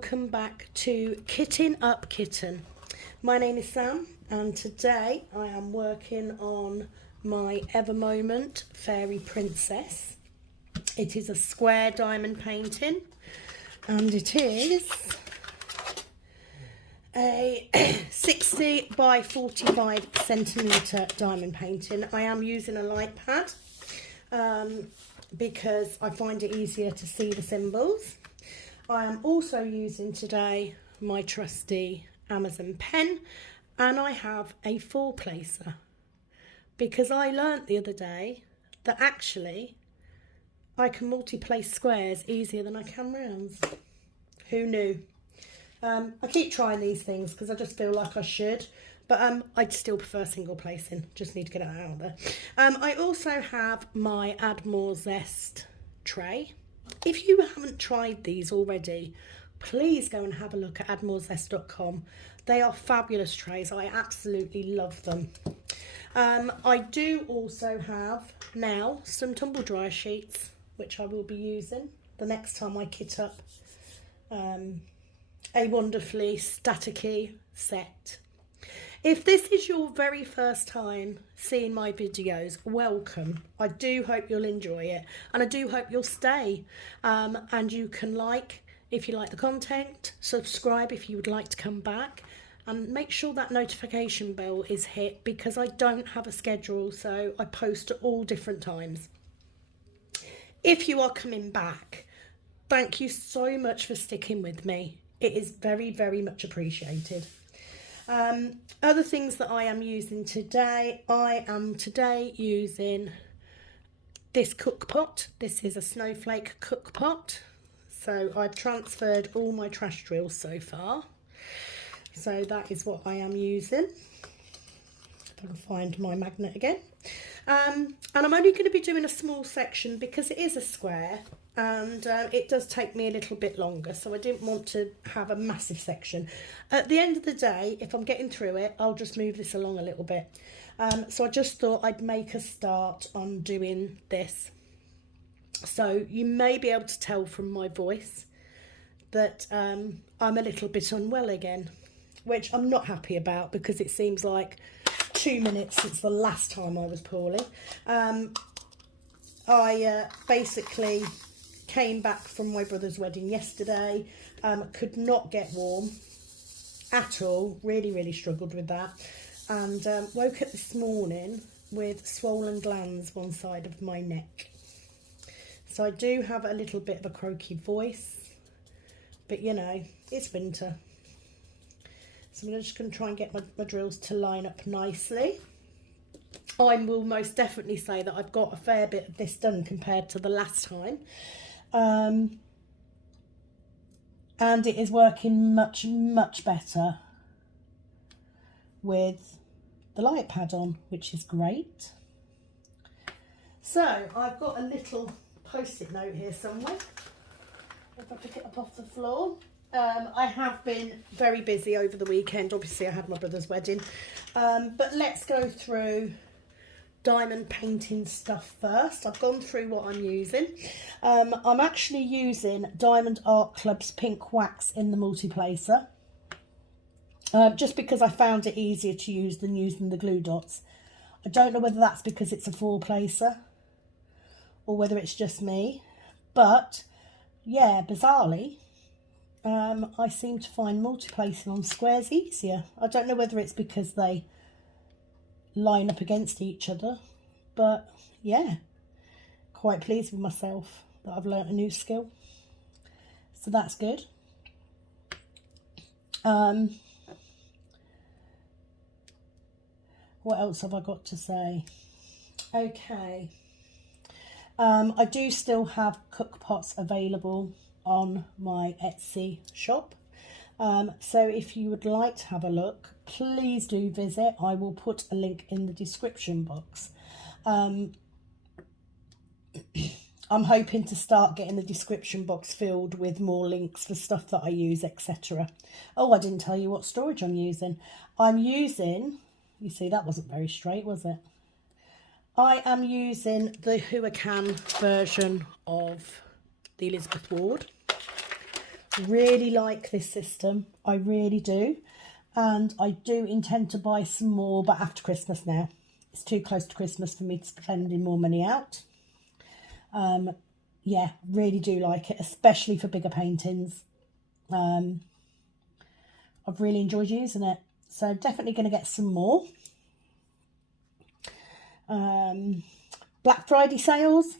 welcome back to Kitting Up Kitten. My name is Sam and today I am working on my Ever Moment Fairy Princess. It is a square diamond painting and it is a 60 by 45 centimetre diamond painting. I am using a light pad because I find it easier to see the symbols. I am also using today my trusty Amazon pen, and I have a 4-placer because I learnt the other day that actually I can multi-place squares easier than I can rounds. Who knew? I keep trying these things because I just feel like I should, but I'd still prefer single placing. Just need to get it out there. I also have my Add More Zest tray. If you haven't tried these already, please go and have a look at addmorezest.com. They are fabulous trays. I absolutely love them. I do also have now some tumble dryer sheets, which I will be using the next time I kit up a wonderfully staticky set. If this is your very first time seeing my videos, welcome. I do hope you'll enjoy it and I do hope you'll stay. And you can like if you like the content, subscribe if you would like to come back, and make sure that notification bell is hit because I don't have a schedule, so I post at all different times. If you are coming back, thank you so much for sticking with me. It is very, very much appreciated. Other things that I am using today, I am today using this cook pot. This is a snowflake cook pot. So I've transferred all my trash drills so far. So that is what I am using. If I can find my magnet again. And I'm only going to be doing a small section because it is a square. And it does take me a little bit longer, so I didn't want to have a massive section. At the end of the day, if I'm getting through it, I'll just move this along a little bit. So I just thought I'd make a start on doing this. So you may be able to tell from my voice that I'm a little bit unwell again, which I'm not happy about because it seems like 2 minutes since the last time I was poorly. I basically came back from my brother's wedding yesterday, could not get warm at all, really struggled with that, and woke up this morning with swollen glands one side of my neck. So I do have a little bit of a croaky voice, but you know, it's winter. So I'm just going to try and get my drills to line up nicely. I will most definitely say that I've got a fair bit of this done compared to the last time. And it is working much better with the light pad on, which is great. So I've got a little post-it note here somewhere. If I pick it up off the floor. I have been very busy over the weekend. Obviously I had my brother's wedding, but let's go through diamond painting stuff first. I've gone through what I'm using. I'm actually using Diamond Art Club's pink wax in the multi-placer, just because I found it easier to use than using the glue dots. I don't know whether that's because it's a 4-placer or whether it's just me, but yeah, bizarrely I seem to find multi-placing on squares easier. I don't know whether it's because they line up against each other, but yeah, quite pleased with myself that I've learnt a new skill, so that's good. What else have I got to say? Okay, I do still have cook pots available on my Etsy shop. So if you would like to have a look, please do visit. I will put a link in the description box. I'm hoping to start getting the description box filled with more links for stuff that I use, etc. Oh, I didn't tell you what storage I'm using. I'm using, you see that wasn't very straight, was it? I am using the Huracan version of the Elizabeth Ward. Really like this system. I really do. And I do intend to buy some more, but after Christmas now. It's too close to Christmas for me to spend more money out. Yeah, really do like it, especially for bigger paintings. I've really enjoyed using it. So definitely going to get some more. Black Friday sales.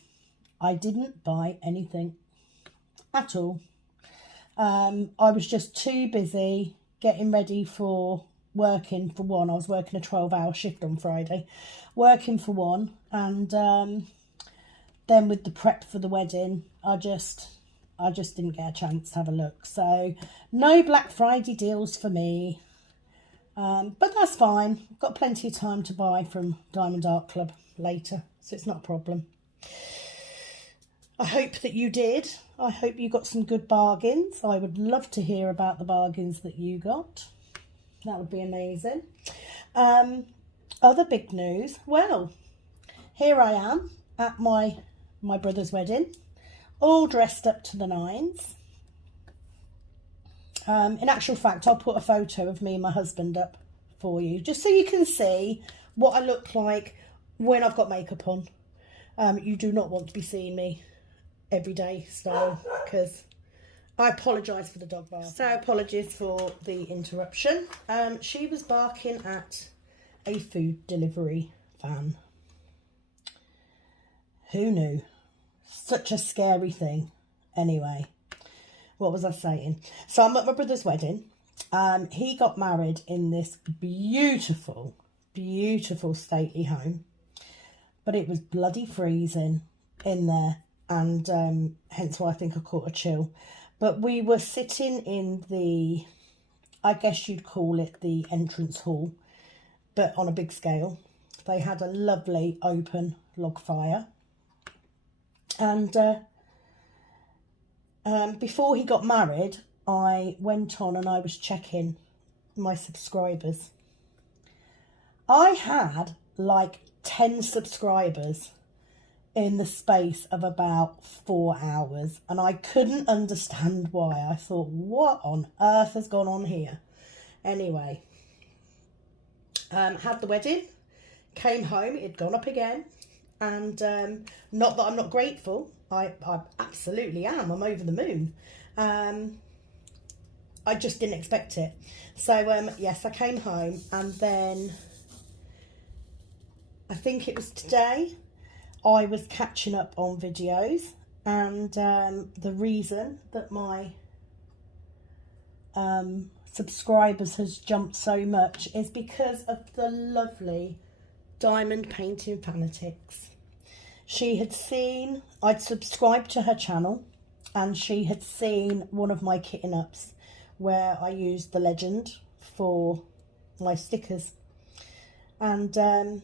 I didn't buy anything at all. I was just too busy getting ready for working for one. I was working a 12-hour shift on Friday, working for one, and then with the prep for the wedding, I just didn't get a chance to have a look. So no Black Friday deals for me, but that's fine. I've got plenty of time to buy from Diamond Art Club later, so it's not a problem. I hope that you did. I hope you got some good bargains. I would love to hear about the bargains that you got. That would be amazing. Other big news. Well, here I am at my brother's wedding, all dressed up to the nines. In actual fact, I'll put a photo of me and my husband up for you, just so you can see what I look like when I've got makeup on. You do not want to be seeing me everyday style, because I apologise for the dog bark. So apologies for the interruption. She was barking at a food delivery van. Who knew? Such a scary thing. Anyway, what was I saying? So I'm at my brother's wedding. He got married in this beautiful, beautiful stately home, but it was bloody freezing in there, and hence why I think I caught a chill. But we were sitting in the, I guess you'd call it the entrance hall, but on a big scale. They had a lovely open log fire. And before he got married, I went on and I was checking my subscribers. I had like 10 subscribers in the space of about 4 hours, and I couldn't understand why. I thought, what on earth has gone on here? Anyway, had the wedding, came home, it had gone up again, and not that I'm not grateful, I absolutely am, I'm over the moon. I just didn't expect it. So yes, I came home, and then I think it was today I was catching up on videos, and the reason that my subscribers has jumped so much is because of the lovely Diamond Painting Fanatics. She had seen, I'd subscribed to her channel, and she had seen one of my kitten ups where I used the legend for my stickers, and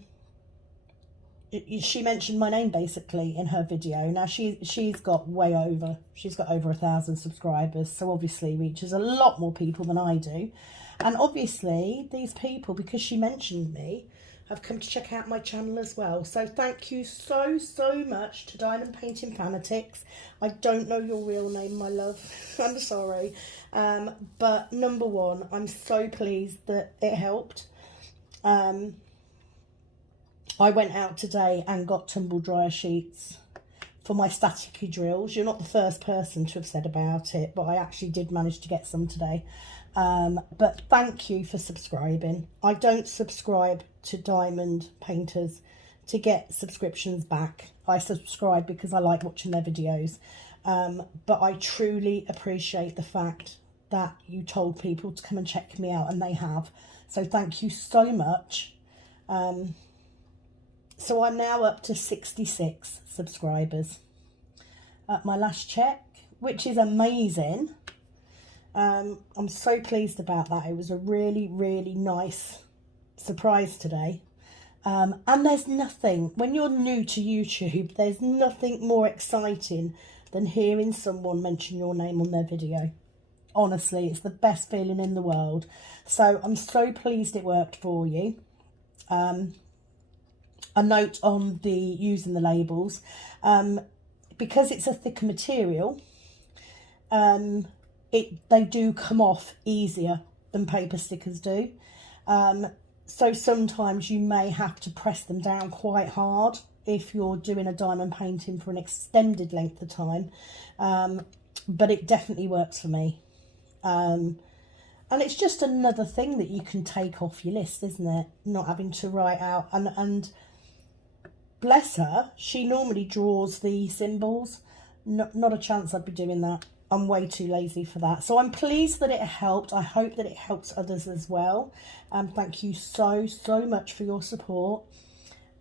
she mentioned my name basically in her video. Now she's got over 1,000 subscribers, so obviously reaches a lot more people than I do. And obviously these people, because she mentioned me, have come to check out my channel as well. So thank you so much to Diamond Painting Fanatics. I don't know your real name, my love. I'm sorry. But number one, I'm so pleased that it helped. I went out today and got tumble dryer sheets for my staticky drills. You're not the first person to have said about it, but I actually did manage to get some today. But thank you for subscribing. I don't subscribe to Diamond Painters to get subscriptions back. I subscribe because I like watching their videos. But I truly appreciate the fact that you told people to come and check me out, and they have. So thank you so much. So I'm now up to 66 subscribers at my last check, which is amazing. I'm so pleased about that. It was a really, really nice surprise today. And there's nothing, when you're new to YouTube, there's nothing more exciting than hearing someone mention your name on their video. Honestly, it's the best feeling in the world. So I'm so pleased it worked for you. A note on the using the labels, because it's a thicker material, they do come off easier than paper stickers do. So sometimes you may have to press them down quite hard if you're doing a diamond painting for an extended length of time. But it definitely works for me. And it's just another thing that you can take off your list, isn't it? Not having to write out. And bless her, she normally draws the symbols. Not a chance I'd be doing that. I'm way too lazy for that. So I'm pleased that it helped. I hope that it helps others as well. Thank you so much for your support.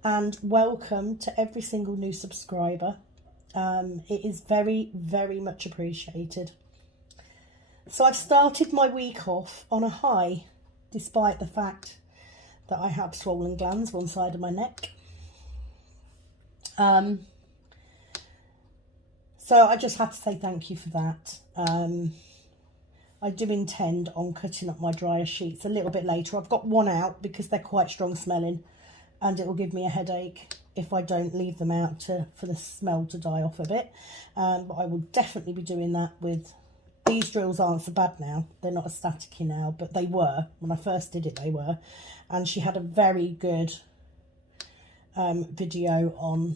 And welcome to every single new subscriber. It is very much appreciated. So I've started my week off on a high, despite the fact that I have swollen glands one side of my neck. So I just have to say thank you for that. I do intend on cutting up my dryer sheets a little bit later. I've got one out because they're quite strong smelling, and it will give me a headache if I don't leave them out for the smell to die off a bit. But I will definitely be doing that with... These drills aren't so bad now. They're not as staticky now, but they were. When I first did it, they were. And she had a very good video on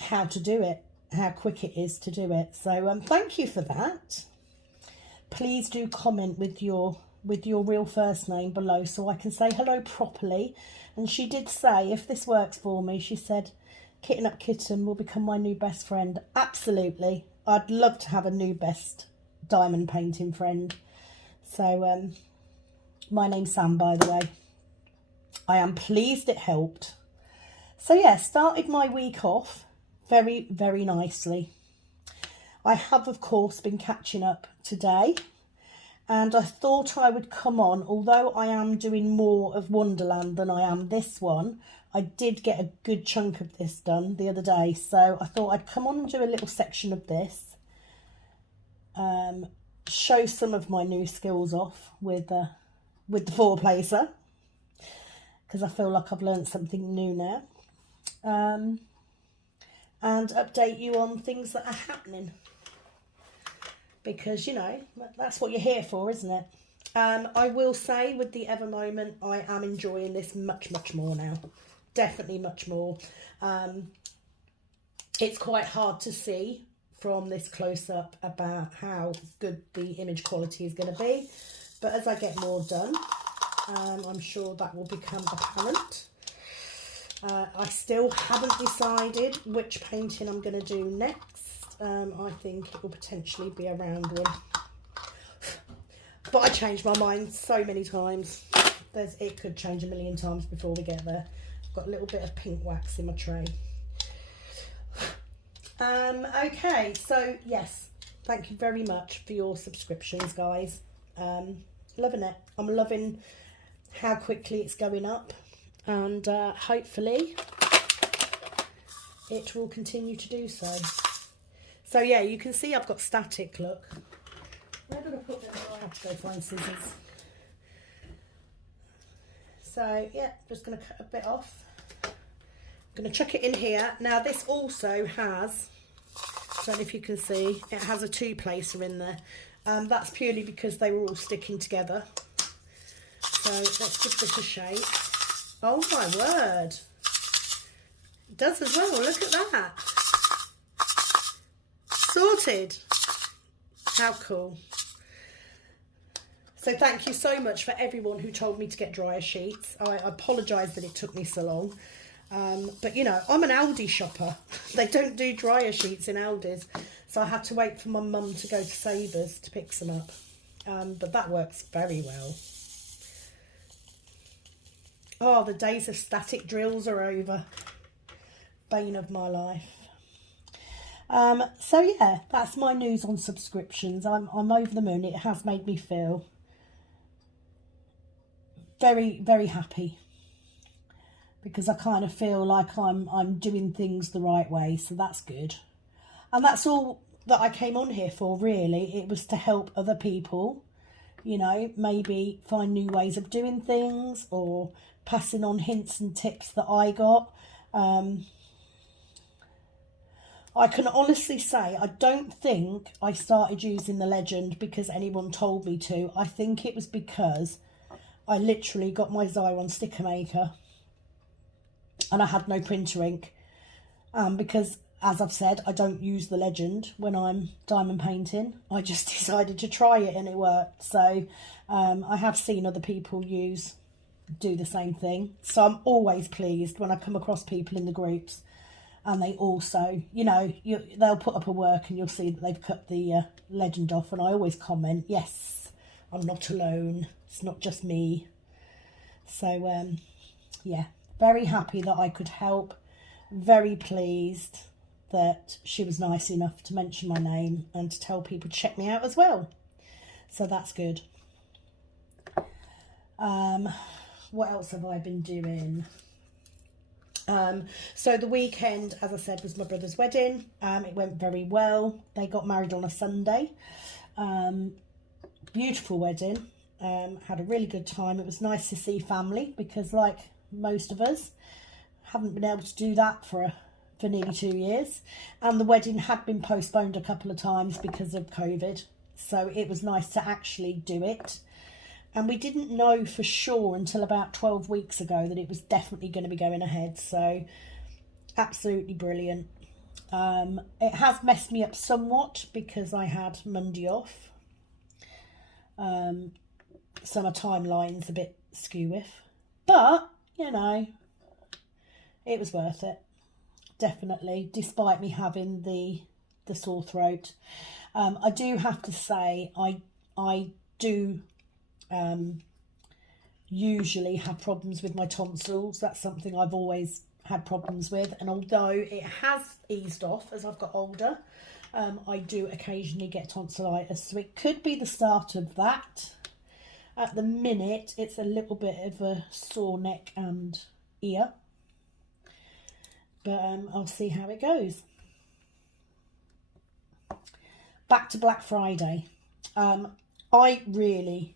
how to do it, how quick it is to do it. So thank you for that. Please do comment with your real first name below so I can say hello properly. And she did say, if this works for me, she said, Kitten Up Kitten will become my new best friend. Absolutely. I'd love to have a new best diamond painting friend. So my name's Sam, by the way. I am pleased it helped. So yeah, started my week off very nicely. I have of course been catching up today, and I thought I would come on, although I am doing more of Wonderland than I am this one. I did get a good chunk of this done the other day, so I thought I'd come on and do a little section of this. Show some of my new skills off with the four placer, because I feel like I've learned something new now, and update you on things that are happening, because you know that's what you're here for, isn't it? I will say with the Ever moment, I am enjoying this much more now, definitely much more. It's quite hard to see from this close-up about how good the image quality is going to be, but as I get more done, I'm sure that will become apparent. I still haven't decided which painting I'm going to do next. I think it will potentially be a round one, but I changed my mind so many times. It could change a million times before we get there. I've got a little bit of pink wax in my tray. Okay, so yes, thank you very much for your subscriptions, guys. Loving it. I'm loving how quickly it's going up, and hopefully it will continue to do so. So yeah, you can see I've got static, look. Where did I put them? I have to go find scissors. So yeah, just going to cut a bit off. I'm going to chuck it in here. Now this also has, I don't know if you can see, it has a two placer in there. That's purely because they were all sticking together. So let's give this a shake. Oh my word. It does as well, look at that. Sorted. How cool. So thank you so much for everyone who told me to get dryer sheets. I apologise that it took me so long. But you know, I'm an Aldi shopper. They don't do dryer sheets in Aldi's, so I had to wait for my mum to go to Savers to pick some up. But that works very well. Oh, the days of static drills are over. Bane of my life. So yeah, that's my news on subscriptions. I'm over the moon. It has made me feel very happy, because I kind of feel like I'm doing things the right way, so that's good. And that's all that I came on here for, really. It was to help other people, you know, maybe find new ways of doing things, or passing on hints and tips that I got. I can honestly say I don't think I started using the legend because anyone told me to. I think it was because I literally got my Xyron sticker maker and I had no printer ink. Because, as I've said, I don't use the legend when I'm diamond painting. I just decided to try it and it worked. So I have seen other people do the same thing. So I'm always pleased when I come across people in the groups and they also, you know, they'll put up a work and you'll see that they've cut the legend off, and I always comment, yes, I'm not alone. It's not just me. So, yeah, very happy that I could help. Very pleased that she was nice enough to mention my name and to tell people to check me out as well. So that's good. What else have I been doing? So the weekend, as I said, was my brother's wedding. It went very well. They got married on a Sunday. Beautiful wedding. Had a really good time. It was nice to see family because, like most of us, haven't been able to do that for nearly 2 years. And the wedding had been postponed a couple of times because of COVID. So it was nice to actually do it. And we didn't know for sure until about 12 weeks ago that it was definitely going to be going ahead. So absolutely brilliant. It has messed me up somewhat because I had Monday off. So my timeline's a bit skewiff. But, you know, it was worth it. Definitely, despite me having the sore throat. I do have to say, I do usually have problems with my tonsils. That's something I've always had problems with, and although it has eased off as I've got older, I do occasionally get tonsillitis, so it could be the start of that. At the minute it's a little bit of a sore neck and ear, but I'll see how it goes. Back to Black Friday. I really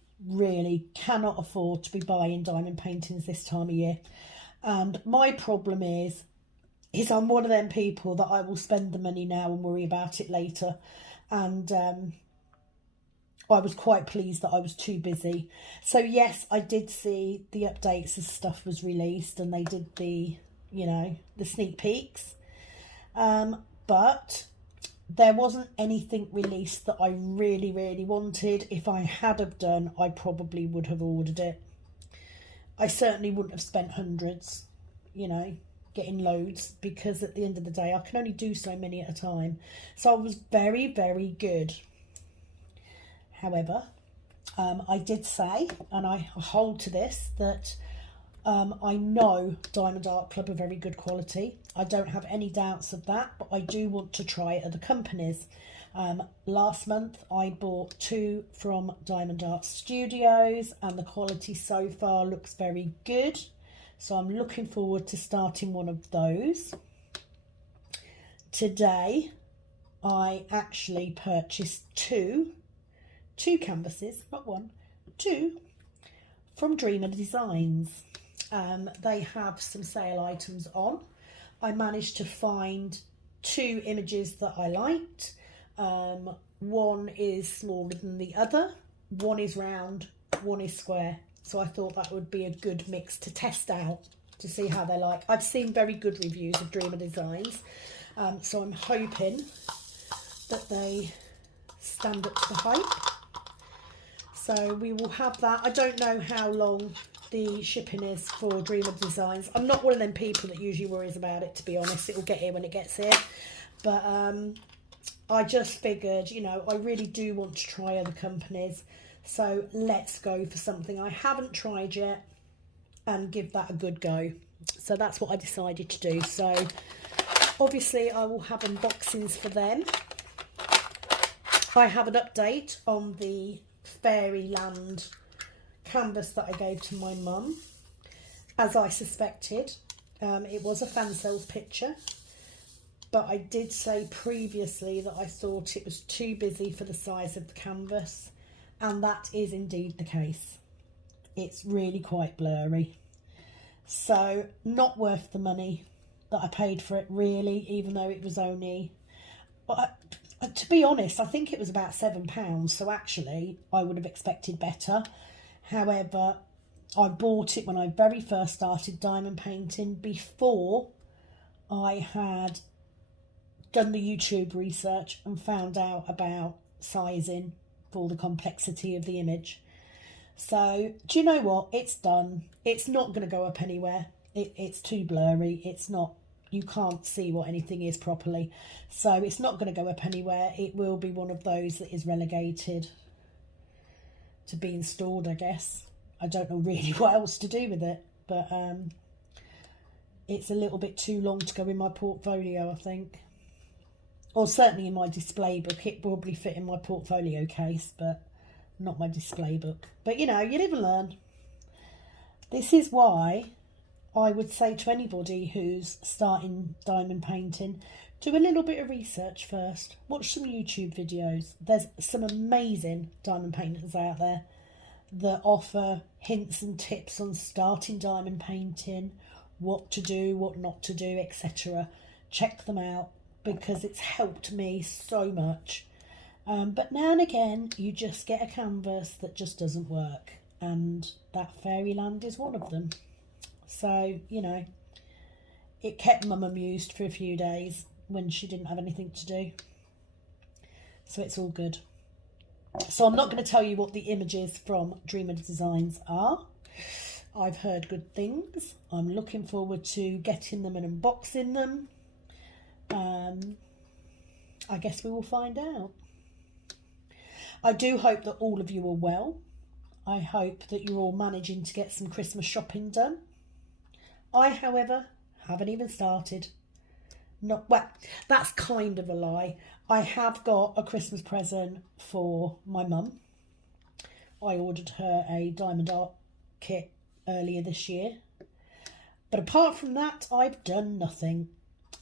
cannot afford to be buying diamond paintings this time of year, and my problem is I'm one of them people that I will spend the money now and worry about it later. And I was quite pleased that I was too busy. So yes, I did see the updates as stuff was released and they did the, you know, the sneak peeks, but there wasn't anything released that I really wanted. If I had have done, I probably would have ordered it. I certainly wouldn't have spent hundreds, you know, getting loads, because at the end of the day I can only do so many at a time. So I was very good. However, I did say, and I hold to this, that I know Diamond Art Club are very good quality. I don't have any doubts of that, but I do want to try other companies. Last month I bought 2 from Diamond Art Studios and the quality so far looks very good. So I'm looking forward to starting one of those. Today I actually purchased two canvases, not one, 2 from Dreamer Designs. They have some sale items on. I managed to find 2 images that I liked. One is smaller than the other, one is round, one is square. So I thought that would be a good mix to test out to see how they like. I've seen very good reviews of Dreamer Designs, so I'm hoping that they stand up to the hype. So we will have that. I don't know how long the shipping is for Dreamer Designs. I'm not one of them people that usually worries about it, to be honest. It will get here when it gets here. But I just figured, you know, I really do want to try other companies. So let's go for something I haven't tried yet and give that a good go. So that's what I decided to do. So obviously I will have unboxings for them. I have an update on the Fairyland canvas that I gave to my mum. As I suspected, it was a fan sales picture, but I did say previously that I thought it was too busy for the size of the canvas, and that is indeed the case. It's really quite blurry, so not worth the money that I paid for it really, even though it was only To be honest, I think it was about £7. So actually, I would have expected better. However, I bought it when I very first started diamond painting, before I had done the YouTube research and found out about sizing for the complexity of the image. So, do you know what? It's done. It's not going to go up anywhere. It's too blurry. It's not, you can't see what anything is properly. So it's not going to go up anywhere. It will be one of those that is relegated to being stored, I guess. I don't know really what else to do with it, but it's a little bit too long to go in my portfolio, I think. Or certainly in my display book. It probably fit in my portfolio case, but not my display book. But you know, you live and learn. This is why I would say to anybody who's starting diamond painting, do a little bit of research first. Watch some YouTube videos. There's some amazing diamond painters out there that offer hints and tips on starting diamond painting, what to do, what not to do, etc. Check them out, because it's helped me so much. But now and again, you just get a canvas that just doesn't work, and that Fairyland is one of them. So, you know, it kept Mum amused for a few days when she didn't have anything to do. So it's all good. So I'm not going to tell you what the images from Dreamer Designs are. I've heard good things. I'm looking forward to getting them and unboxing them. I guess we will find out. I do hope that all of you are well. I hope that you're all managing to get some Christmas shopping done. I, however, haven't even started. Not well, that's kind of a lie. I have got a Christmas present for my mum. I ordered her a diamond art kit earlier this year. But apart from that, I've done nothing.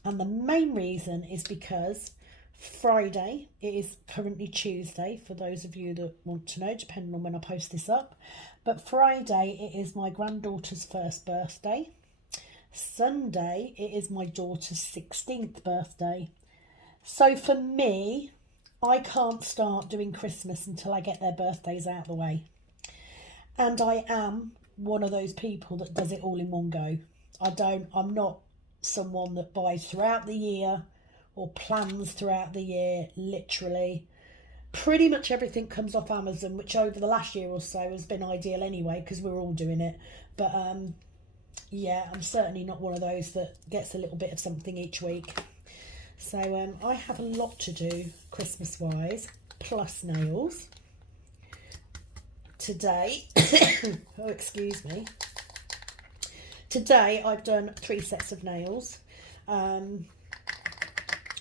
And the main reason is because Friday, it is currently Tuesday for those of you that want to know, depending on when I post this up. But Friday, it is my granddaughter's first birthday. Sunday, it is my daughter's 16th birthday. So for me, I can't start doing Christmas until I get their birthdays out of the way. And I am one of those people that does it all in one go. I'm not someone that buys throughout the year or plans throughout the year. Literally, pretty much everything comes off Amazon, which over the last year or so has been ideal anyway, because we're all doing it. But yeah, I'm certainly not one of those that gets a little bit of something each week. So I have a lot to do Christmas wise, plus nails today. Oh, excuse me. Today I've done 3 sets of nails,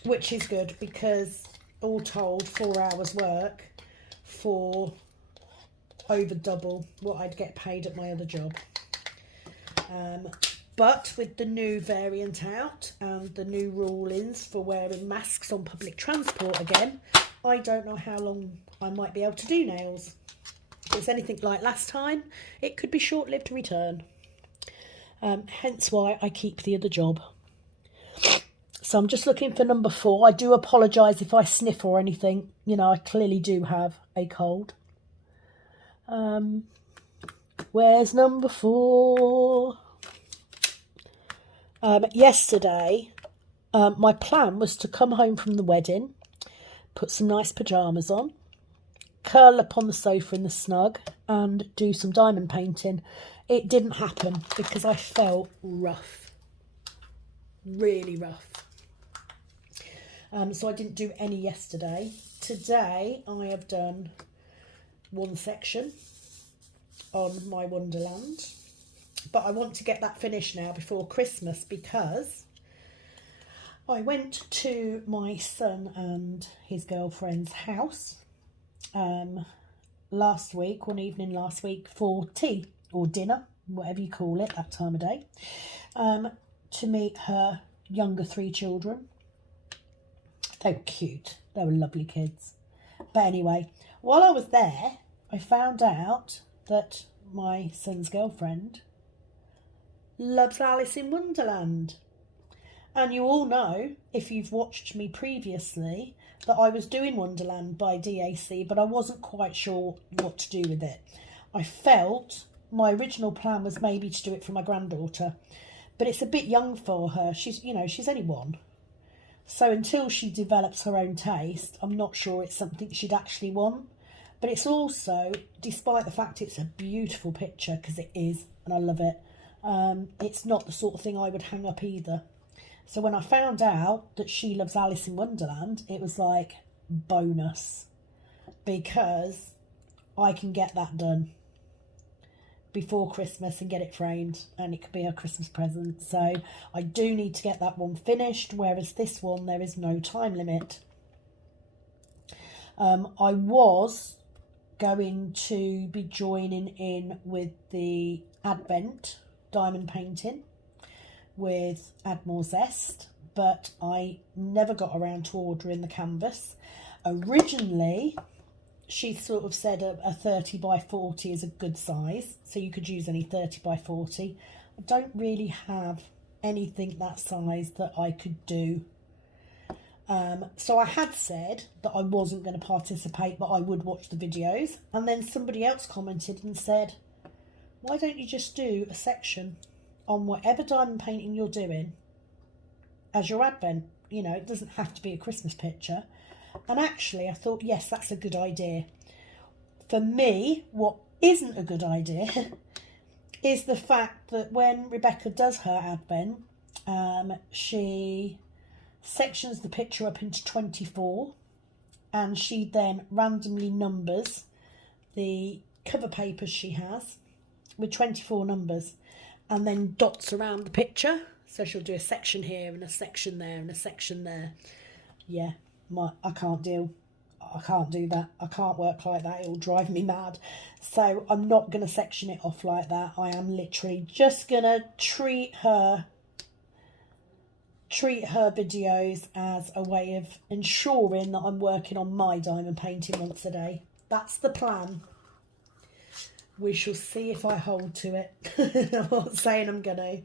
which is good, because all told 4 hours work for over double what I'd get paid at my other job. But with the new variant out and the new rulings for wearing masks on public transport again, I don't know how long I might be able to do nails. If it's anything like last time, it could be short-lived return. Hence why I keep the other job. So I'm just looking for number 4. I do apologise if I sniff or anything. You know, I clearly do have a cold. Where's number 4? Yesterday, my plan was to come home from the wedding, put some nice pyjamas on, curl up on the sofa in the snug and do some diamond painting. It didn't happen because I felt rough, really rough. So I didn't do any yesterday. Today I have done one section on my Wonderland, but I want to get that finished now before Christmas, because I went to my son and his girlfriend's house one evening last week for tea or dinner, whatever you call it that time of day, to meet her younger 3 children. They were cute. They were lovely kids. But anyway, while I was there, I found out that my son's girlfriend loves Alice in Wonderland. And you all know, if you've watched me previously, that I was doing Wonderland by DAC, but I wasn't quite sure what to do with it. I felt my original plan was maybe to do it for my granddaughter, but it's a bit young for her. She's, you know, she's only 1. So until she develops her own taste, I'm not sure it's something she'd actually want. But it's also, despite the fact it's a beautiful picture, because it is, and I love it, it's not the sort of thing I would hang up either. So when I found out that she loves Alice in Wonderland, it was like bonus, because I can get that done before Christmas and get it framed, and it could be a Christmas present. So I do need to get that one finished, whereas this one there is no time limit. I was going to be joining in with the Advent diamond painting with Add More Zest, but I never got around to ordering the canvas. Originally she sort of said a 30 by 40 is a good size, so you could use any 30 by 40. I don't really have anything that size that I could do. So I had said that I wasn't going to participate, but I would watch the videos. And then somebody else commented and said, why don't you just do a section on whatever diamond painting you're doing as your Advent? You know, it doesn't have to be a Christmas picture. And actually, I thought, yes, that's a good idea. For me, what isn't a good idea is the fact that when Rebecca does her Advent, she sections the picture up into 24, and she then randomly numbers the cover papers she has with 24 numbers, and then dots around the picture. So she'll do a section here and a section there and a section there. Yeah. I can't do that. I can't work like that. It'll drive me mad. So I'm not going to section it off like that. I am literally just going to treat her videos as a way of ensuring that I'm working on my diamond painting once a day. That's the plan. We shall see if I hold to it. I'm not saying I'm going to.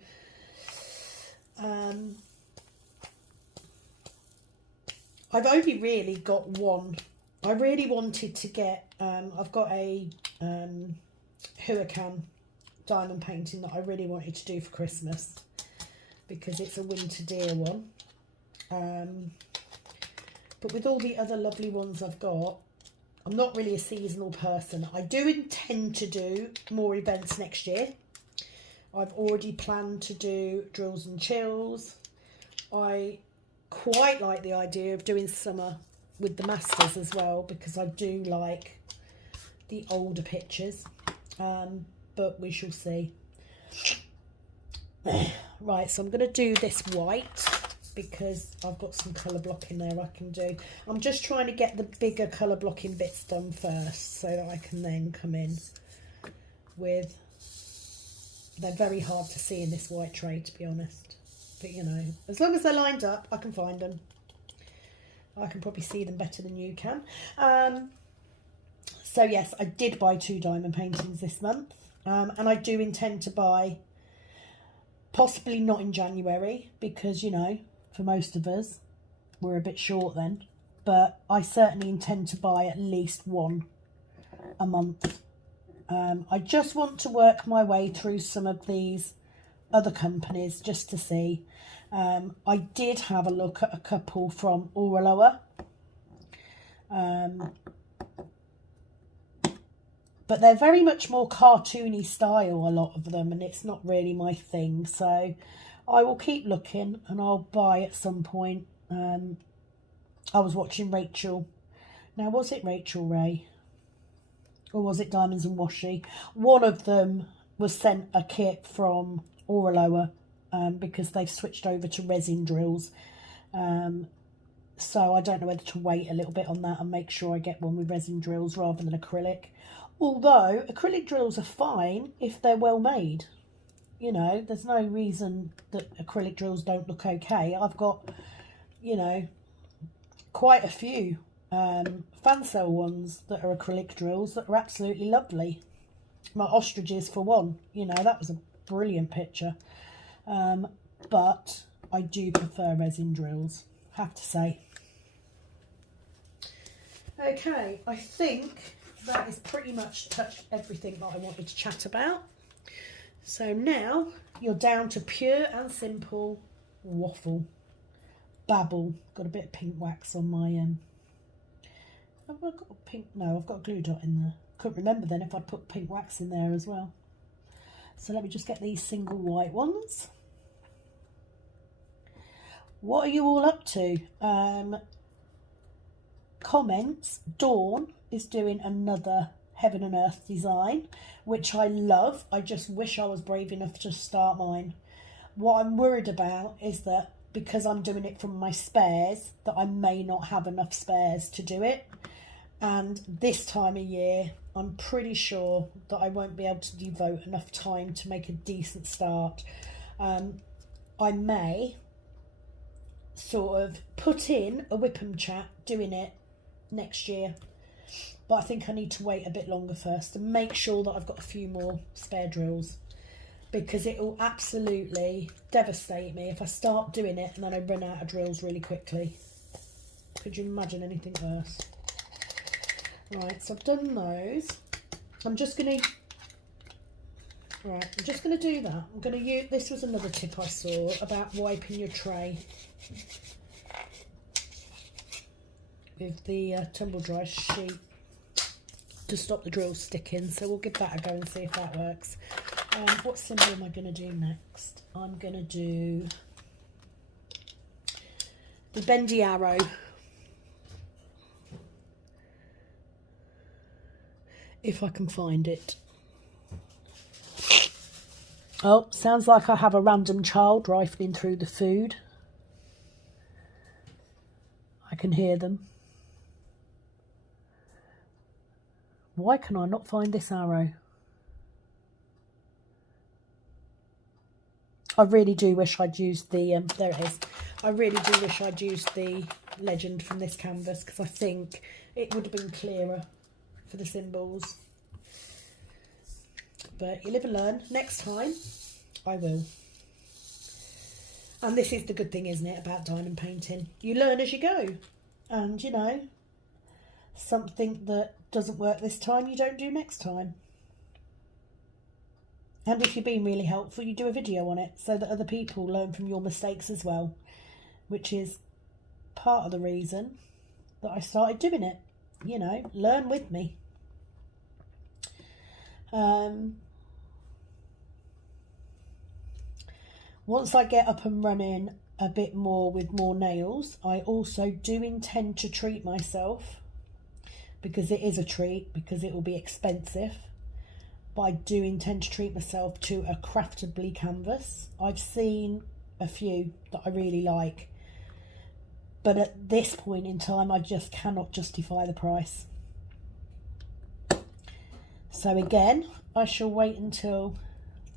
I've only really got one. I really wanted to get, I've got a Huracan diamond painting that I really wanted to do for Christmas, because it's a winter deer one. But with all the other lovely ones I've got, I'm not really a seasonal person. I do intend to do more events next year. I've already planned to do drills and chills. I quite like the idea of doing summer with the masters as well, because I do like the older pictures, but we shall see. Right, so I'm going to do this white because I've got some colour block in there I can do. I'm just trying to get the bigger colour blocking bits done first so that I can then come in with, they're very hard to see in this white tray, to be honest. But, you know, as long as they're lined up, I can find them. I can probably see them better than you can. So, yes, I did buy 2 diamond paintings this month. And I do intend to buy, possibly not in January, because, you know, for most of us, we're a bit short then. But I certainly intend to buy at least 1 a month. I just want to work my way through some of these other companies just to see. I did have a look at a couple from Auraloa, but they're very much more cartoony style, a lot of them, and it's not really my thing. So I will keep looking and I'll buy at some point. I was watching Rachel. Now, was it Rachel Ray? Or was it Diamonds and Washi? One of them was sent a kit from Auraloa, because they've switched over to resin drills. So I don't know whether to wait a little bit on that and make sure I get one with resin drills rather than acrylic. Although acrylic drills are fine if they're well made. You know, there's no reason that acrylic drills don't look okay. I've got, you know, quite a few fan cell ones that are acrylic drills that are absolutely lovely. My ostriches, for one, you know, that was a brilliant picture. But I do prefer resin drills, have to say. Okay, I think that is pretty much touched everything that I wanted to chat about. So now you're down to pure and simple waffle. Babble. Got a bit of pink wax on my have I got a pink? No, I've got a glue dot in there. Couldn't remember then if I'd put pink wax in there as well. So let me just get these single white ones. What are you all up to? Comments. Dawn is doing another Heaven and Earth design, which I love. I just wish I was brave enough to start mine. What I'm worried about is that because I'm doing it from my spares, that I may not have enough spares to do it. And this time of year, I'm pretty sure that I won't be able to devote enough time to make a decent start. I may sort of put in a Whipham chat doing it next year, but I think I need to wait a bit longer first and make sure that I've got a few more spare drills, because it will absolutely devastate me if I start doing it and then I run out of drills really quickly. Could you imagine anything worse? Right, so I've done those. I'm just going to do that. I'm going to use, this was another tip I saw about wiping your tray with the tumble dry sheet to stop the drills sticking. So we'll give that a go and see if that works. What symbol am I going to do next? I'm going to do the bendy arrow. If I can find it. Oh, sounds like I have a random child rifling through the food. I can hear them. Why can I not find this arrow? I really do wish I'd used the, there it is. I really do wish I'd used the legend from this canvas, because I think it would have been clearer for the symbols. But you live and learn. Next time I will. And this is the good thing, isn't it, about diamond painting? You learn as you go. And, you know, something that doesn't work this time, you don't do next time. And if you're being really helpful, you do a video on it so that other people learn from your mistakes as well, which is part of the reason that I started doing it. You know, learn with me. Once I get up and running a bit more with more nails, I also do intend to treat myself, because it is a treat, because it will be expensive. But I do intend to treat myself to a craftably canvas. I've seen a few that I really like, but at this point in time I just cannot justify the price. So again, I shall wait until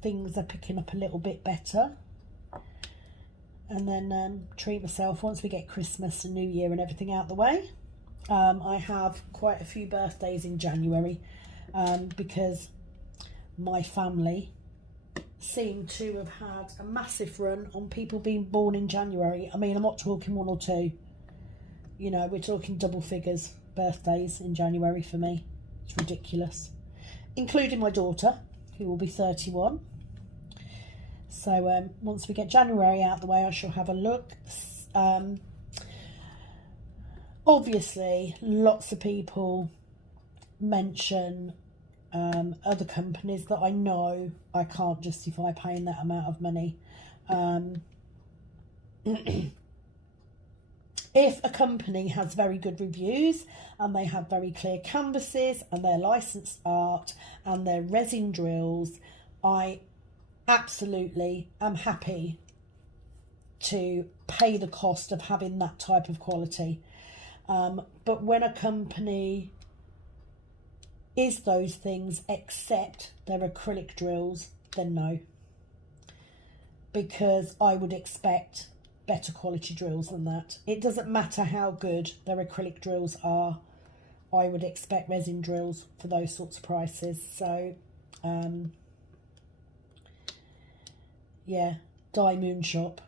things are picking up a little bit better, and then treat myself once we get Christmas and New Year and everything out the way. I have quite a few birthdays in January, because my family seem to have had a massive run on people being born in January. I mean, I'm not talking one or two. You know, we're talking double figures birthdays in January for me. It's ridiculous. Including my daughter, who will be 31. So once we get January out the way, I shall have a look. Obviously, lots of people mention other companies that I know I can't justify paying that amount of money. If a company has very good reviews and they have very clear canvases and their licensed art and their resin drills, I absolutely am happy to pay the cost of having that type of quality. But when a company is those things except their acrylic drills, then no. Because I would expect better quality drills than that. It doesn't matter how good their acrylic drills are, I would expect resin drills for those sorts of prices. So yeah, Dye Moon Shop,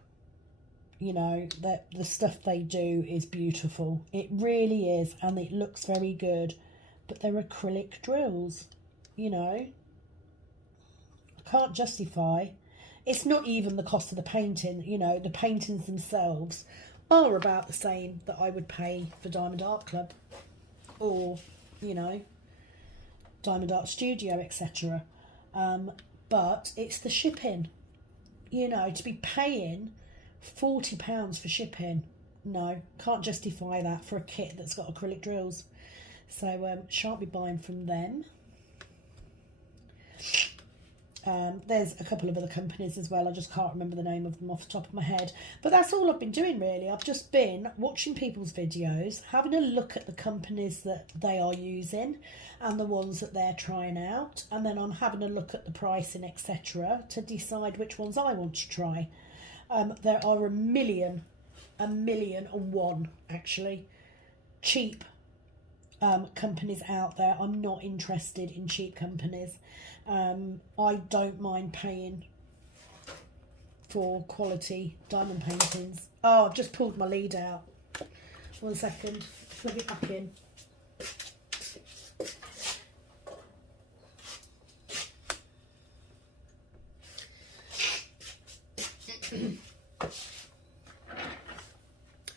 You know, that the stuff they do is beautiful. It really is, and it looks very good. But they're acrylic drills, you know. I can't justify. It's not even the cost of the painting, you know. The paintings themselves are about the same that I would pay for Diamond Art Club or, you know, Diamond Art Studio, etc. But it's the shipping, you know, to be paying £40 for shipping. No, can't justify that for a kit that's got acrylic drills. So shan't be buying from them. There's a couple of other companies as well. I just can't remember the name of them off the top of my head. But that's all I've been doing really. I've just been watching people's videos, having a look at the companies that they are using and the ones that they're trying out. And then I'm having a look at the pricing, etc. to decide which ones I want to try. There are a million and one actually cheap companies out there. I'm not interested in cheap companies. I don't mind paying for quality diamond paintings. Oh, I've just pulled my lead out. 1 second, plug it back in.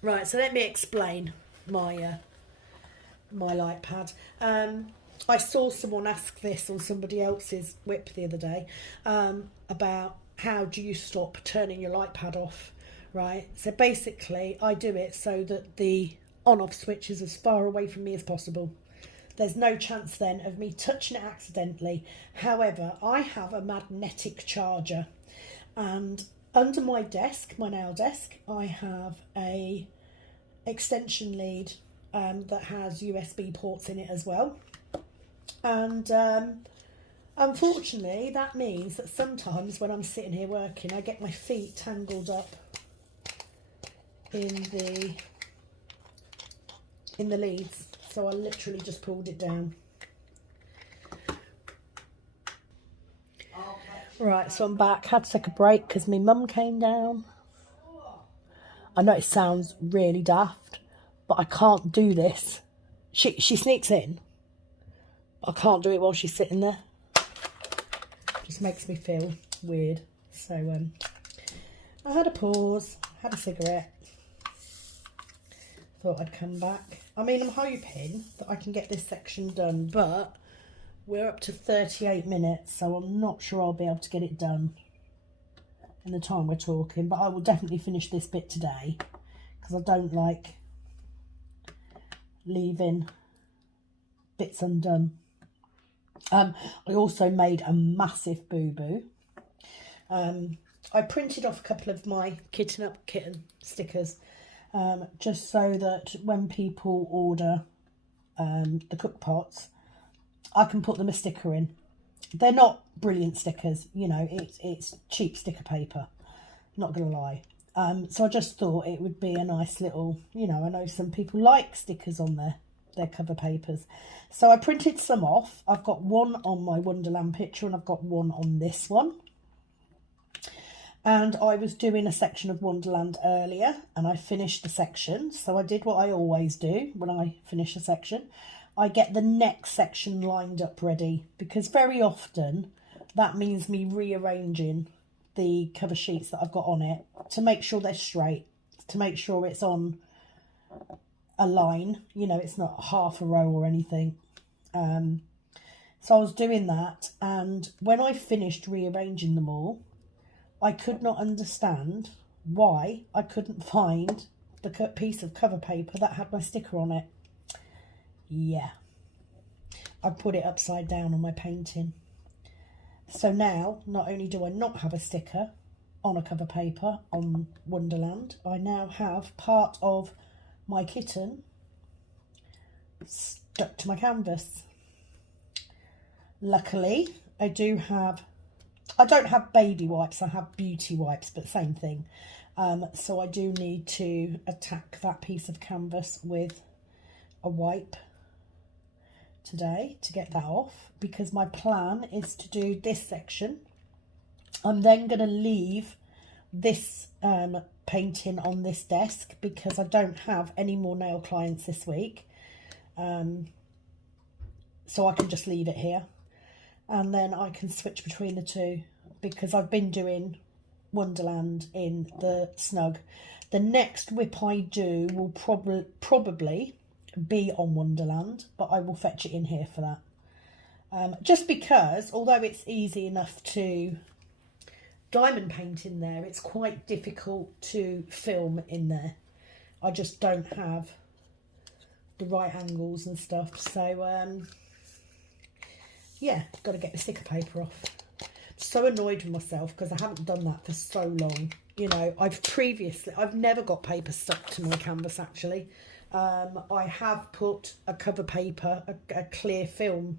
Right, so let me explain my my light pad. I saw someone ask this on somebody else's whip the other day about how do you stop turning your light pad off, right? So basically I do it so that the on-off switch is as far away from me as possible. There's no chance then of me touching it accidentally. However, I have a magnetic charger, and under my desk, my nail desk, I have a extension lead that has USB ports in it as well. And unfortunately, that means that sometimes when I'm sitting here working, I get my feet tangled up in the leads. So I literally just pulled it down. Right, so I'm back. Had to take a break because my mum came down. I know it sounds really daft, but I can't do this. She sneaks in. I can't do it while she's sitting there. Just makes me feel weird. So I had a pause, had a cigarette. Thought I'd come back. I mean, I'm hoping that I can get this section done, but we're up to 38 minutes, so I'm not sure I'll be able to get it done in the time we're talking, but I will definitely finish this bit today because I don't like leaving bits undone. I also made a massive boo-boo. I printed off a couple of my kitten stickers just so that when people order the cook pots, I can put them a sticker in. They're not brilliant stickers, you know, it's cheap sticker paper, not gonna lie. So I just thought it would be a nice little, you know, I know some people like stickers on their cover papers. So I printed some off. I've got one on my Wonderland picture and I've got one on this one. And I was doing a section of Wonderland earlier and I finished the section. So I did what I always do when I finish a section. I get the next section lined up ready, because very often that means me rearranging the cover sheets that I've got on it to make sure they're straight, to make sure it's on a line, you know, it's not half a row or anything. So I was doing that, and when I finished rearranging them all, I could not understand why I couldn't find the piece of cover paper that had my sticker on it. Yeah, I put it upside down on my painting. So now, not only do I not have a sticker on a cover paper on Wonderland, I now have part of my kitten stuck to my canvas. Luckily, I don't have baby wipes, I have beauty wipes, but same thing. So I do need to attack that piece of canvas with a wipe today to get that off, because my plan is to do this section. I'm then going to leave this painting on this desk because I don't have any more nail clients this week. So I can just leave it here. And then I can switch between the two because I've been doing Wonderland in the snug. The next whip I do will probably be on Wonderland, but I will fetch it in here for that. Just because, although it's easy enough to diamond paint in there, it's quite difficult to film in there. I just don't have the right angles and stuff. So, yeah, got to get the sticker paper off. I'm so annoyed with myself because I haven't done that for so long. You know, I've never got paper stuck to my canvas actually. I have put a cover paper, a clear film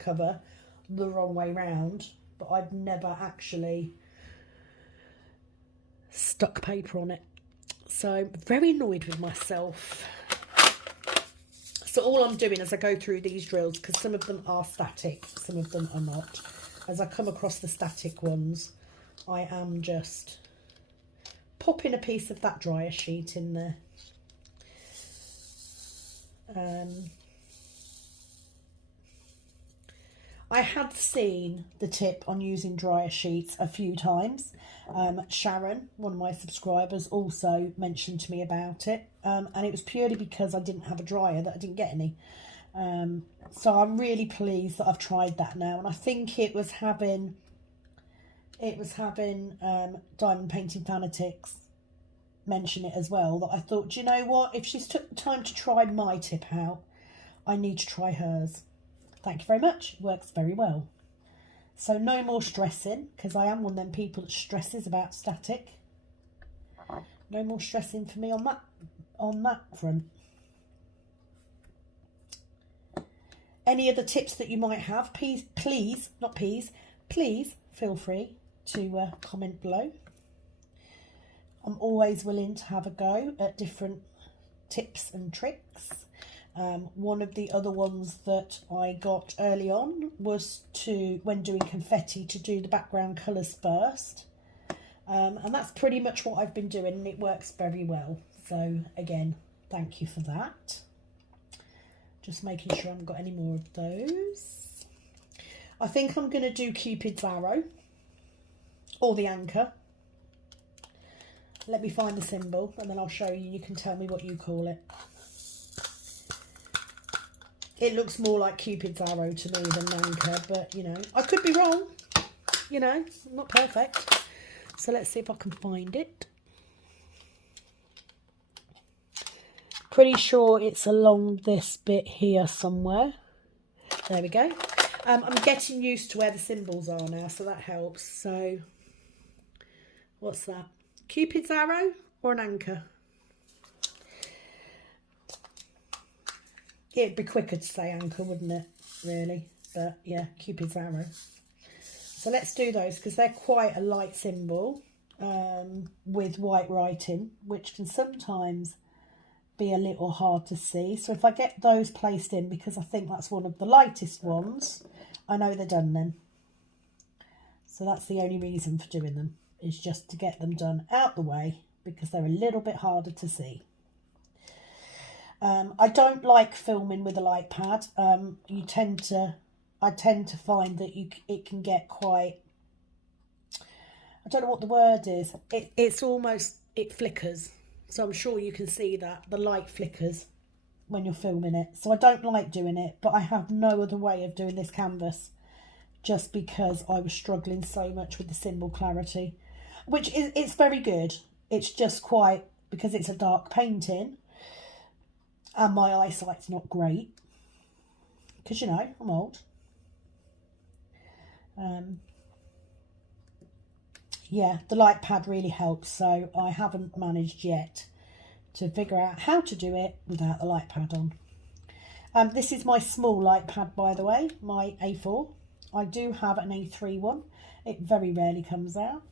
cover, the wrong way round, but I've never actually stuck paper on it. So very annoyed with myself. So all I'm doing as I go through these drills, because some of them are static, some of them are not, as I come across the static ones, I am just popping a piece of that dryer sheet in there. I had seen the tip on using dryer sheets a few times. Sharon, one of my subscribers, also mentioned to me about it, and it was purely because I didn't have a dryer that I didn't get any. So I'm really pleased that I've tried that now, and I think it was having Diamond Painting Fanatics mention it as well, that I thought, do you know what, if she's took the time to try my tip out, I need to try hers. Thank you very much, it works very well. So no more stressing, because I am one of them people that stresses about static. No more stressing for me on that front. Any other tips that you might have, please feel free to comment below. I'm always willing to have a go at different tips and tricks. One of the other ones that I got early on was when doing confetti, to do the background colours first. And that's pretty much what I've been doing, and it works very well. So again, thank you for that. Just making sure I haven't got any more of those. I think I'm going to do Cupid's arrow or the anchor. Let me find the symbol and then I'll show you. You can tell me what you call it. It looks more like Cupid's arrow to me than anchor, but you know, I could be wrong. You know, I'm not perfect. So let's see if I can find it. Pretty sure it's along this bit here somewhere. There we go. I'm getting used to where the symbols are now, so that helps. So what's that? Cupid's arrow or an anchor? It'd be quicker to say anchor, wouldn't it, really? But yeah, Cupid's arrow. So let's do those, because they're quite a light symbol with white writing, which can sometimes be a little hard to see. So if I get those placed in, because I think that's one of the lightest ones, I know they're done then. So that's the only reason for doing them, is just to get them done out the way, because they're a little bit harder to see. I don't like filming with a light pad. I tend to find that it can get quite, I don't know what the word is. It flickers. So I'm sure you can see that the light flickers when you're filming it. So I don't like doing it, but I have no other way of doing this canvas, just because I was struggling so much with the symbol clarity, which it's very good. It's just quite, because it's a dark painting and my eyesight's not great, because, you know, I'm old. Yeah, the light pad really helps, so I haven't managed yet to figure out how to do it without the light pad on. This is my small light pad, by the way, my A4. I do have an A3 one. It very rarely comes out,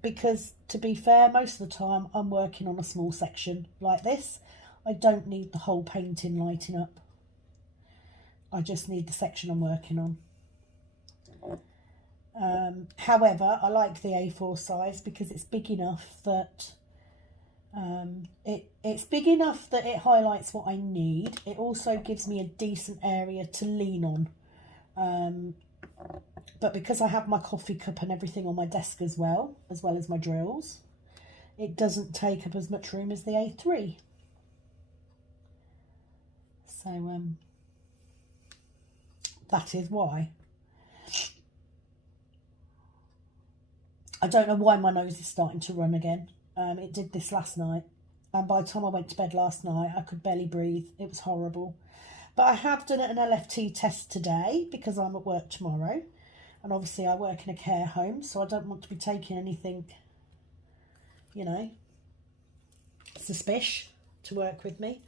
because, to be fair, most of the time I'm working on a small section like this. I don't need the whole painting lighting up. I just need the section I'm working on. However, I like the A4 size because it's big enough that it's big enough that it highlights what I need. It also gives me a decent area to lean on. But because I have my coffee cup and everything on my desk as well as my drills, it doesn't take up as much room as the A3. So that is why. I don't know why my nose is starting to run again. It did this last night, and by the time I went to bed last night, I could barely breathe. It was horrible. But I have done an LFT test today because I'm at work tomorrow, and obviously I work in a care home, so I don't want to be taking anything, you know, suspicious to work with me.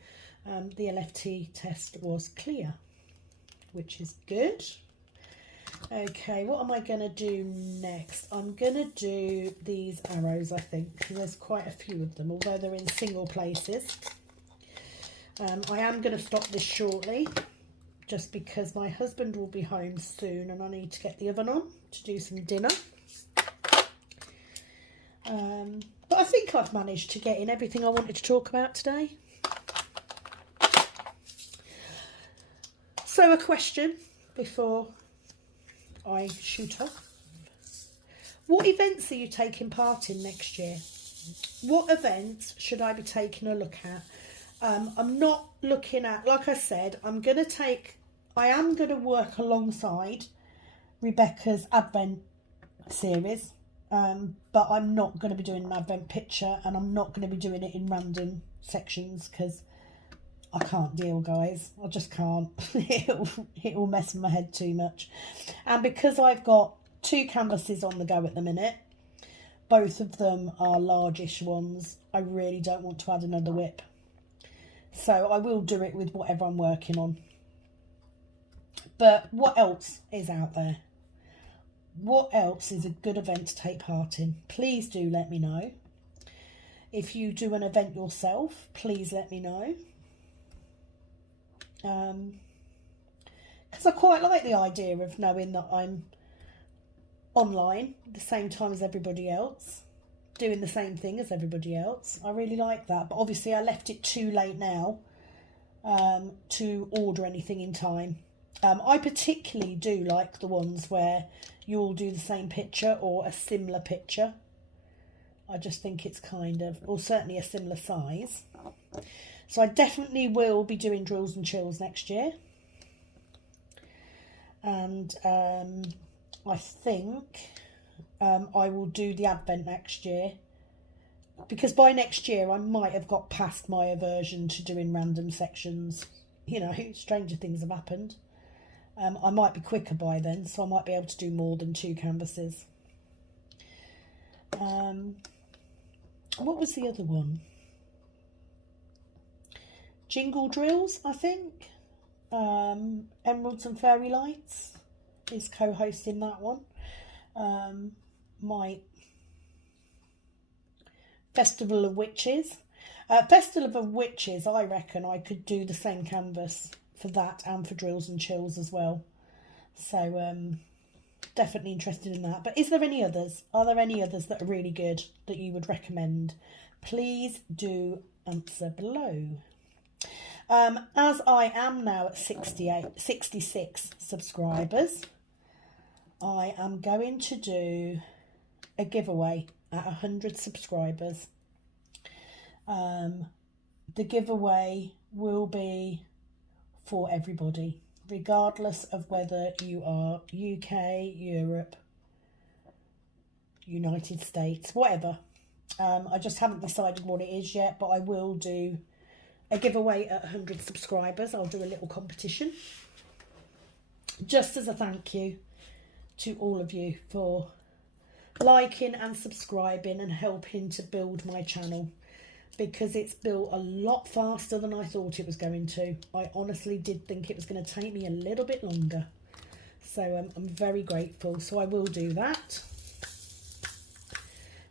The LFT test was clear, which is good. Okay, what am I going to do next? I'm going to do these arrows, I think, because there's quite a few of them, although they're in single places. I am going to stop this shortly, just because my husband will be home soon and I need to get the oven on to do some dinner. But I think I've managed to get in everything I wanted to talk about today. So a question before I shoot off. What events are you taking part in next year? What events should I be taking a look at? I'm not looking at, like I said, I am going to work alongside Rebecca's Advent series, but I'm not going to be doing an Advent picture, and I'm not going to be doing it in random sections because I can't deal, guys. I just can't. It'll mess with my head too much. And because I've got 2 canvases on the go at the minute, both of them are largish ones, I really don't want to add another whip. So I will do it with whatever I'm working on. But what else is out there? What else is a good event to take part in? Please do let me know. If you do an event yourself, please let me know. Because I quite like the idea of knowing that I'm online at the same time as everybody else, doing the same thing as everybody else. I really like that, but obviously I left it too late now to order anything in time. I particularly do like the ones where you all do the same picture or a similar picture. I just think it's kind of, or certainly a similar size. So I definitely will be doing drills and chills next year. And I think I will do the Advent next year, because by next year I might have got past my aversion to doing random sections. You know, stranger things have happened. I might be quicker by then, so I might be able to do more than 2 canvases. What was the other one? Jingle drills, I think. Emeralds and Fairy Lights is co-hosting that one. My Festival of Witches. Festival of Witches, I reckon I could do the same canvas for that and for drills and chills as well. So definitely interested in that. But is there any others? Are there any others that are really good that you would recommend? Please do answer below. As I am now at 66 subscribers, I am going to do a giveaway at 100 subscribers. The giveaway will be for everybody, regardless of whether you are UK, Europe, United States, whatever. I just haven't decided what it is yet, but I will do a giveaway at 100 subscribers. I'll do a little competition just as a thank you to all of you for liking and subscribing and helping to build my channel, because it's built a lot faster than I thought it was going to. I honestly did think it was going to take me a little bit longer. So I'm very grateful. So I will do that.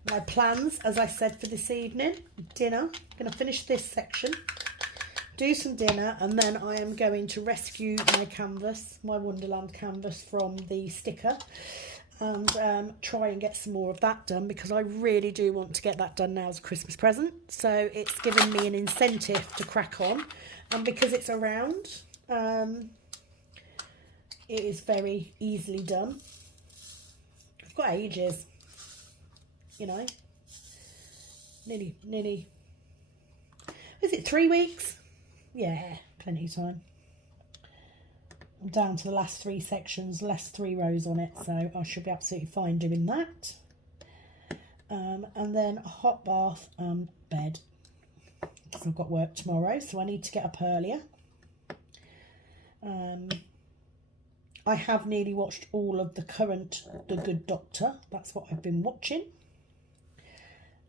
My plans, as I said, for this evening, dinner. I'm going to finish this section, do some dinner, and then I am going to rescue my canvas, my Wonderland canvas, from the sticker. and try and get some more of that done, because I really do want to get that done now as a Christmas present. So it's given me an incentive to crack on, and because it's around, it is very easily done. I've got ages, you know, nearly, is it 3 weeks? Yeah, plenty of time. I'm down to the last 3 sections, last 3 rows on it, so I should be absolutely fine doing that. And then a hot bath and bed, because I've got work tomorrow, so I need to get up earlier. I have nearly watched all of the current The Good Doctor. That's what I've been watching.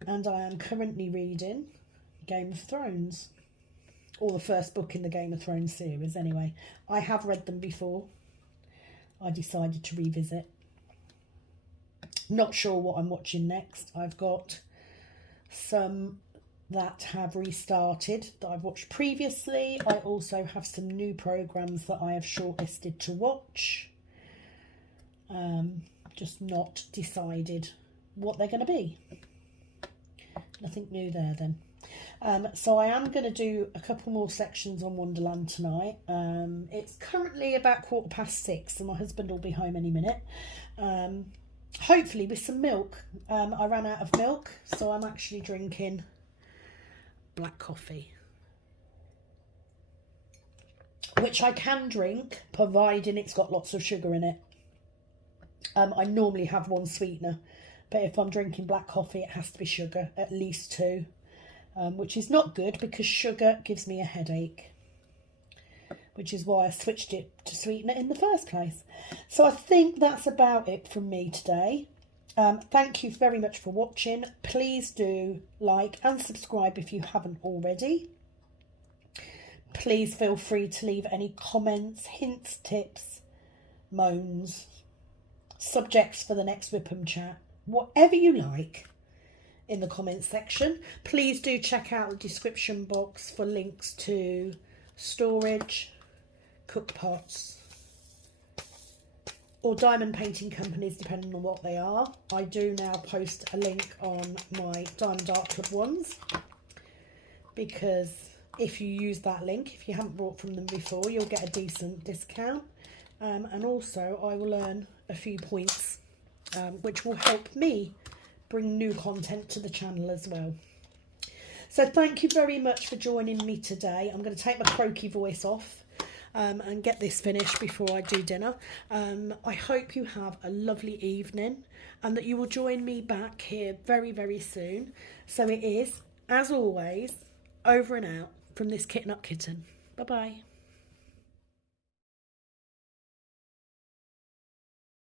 And I am currently reading Game of Thrones. Or the first book in the Game of Thrones series, anyway. I have read them before. I decided to revisit. Not sure what I'm watching next. I've got some that have restarted that I've watched previously. I also have some new programmes that I have shortlisted to watch. Just not decided what they're going to be. Nothing new there then. So I am going to do a couple more sections on Wonderland tonight. It's currently about 6:15, and my husband will be home any minute. Hopefully with some milk. I ran out of milk, so I'm actually drinking black coffee, which I can drink providing it's got lots of sugar in it. I normally have 1 sweetener, but if I'm drinking black coffee, it has to be sugar, at least 2. Which is not good, because sugar gives me a headache, which is why I switched it to sweetener in the first place. So I think that's about it from me today. Thank you very much for watching. Please do like and subscribe if you haven't already. Please feel free to leave any comments, hints, tips, moans, subjects for the next Whipham chat, whatever you like, in the comments section. Please do check out the description box for links to storage, cook pots, or diamond painting companies, depending on what they are. I do now post a link on my Diamond Art Club ones, because if you use that link, if you haven't bought from them before, you'll get a decent discount, and also I will earn a few points, which will help me bring new content to the channel as well. So thank you very much for joining me today. I'm going to take my croaky voice off and get this finished before I do dinner. I hope you have a lovely evening, and that you will join me back here very, very soon. So it is, as always, over and out from this Kitten Up Kitten. Bye bye.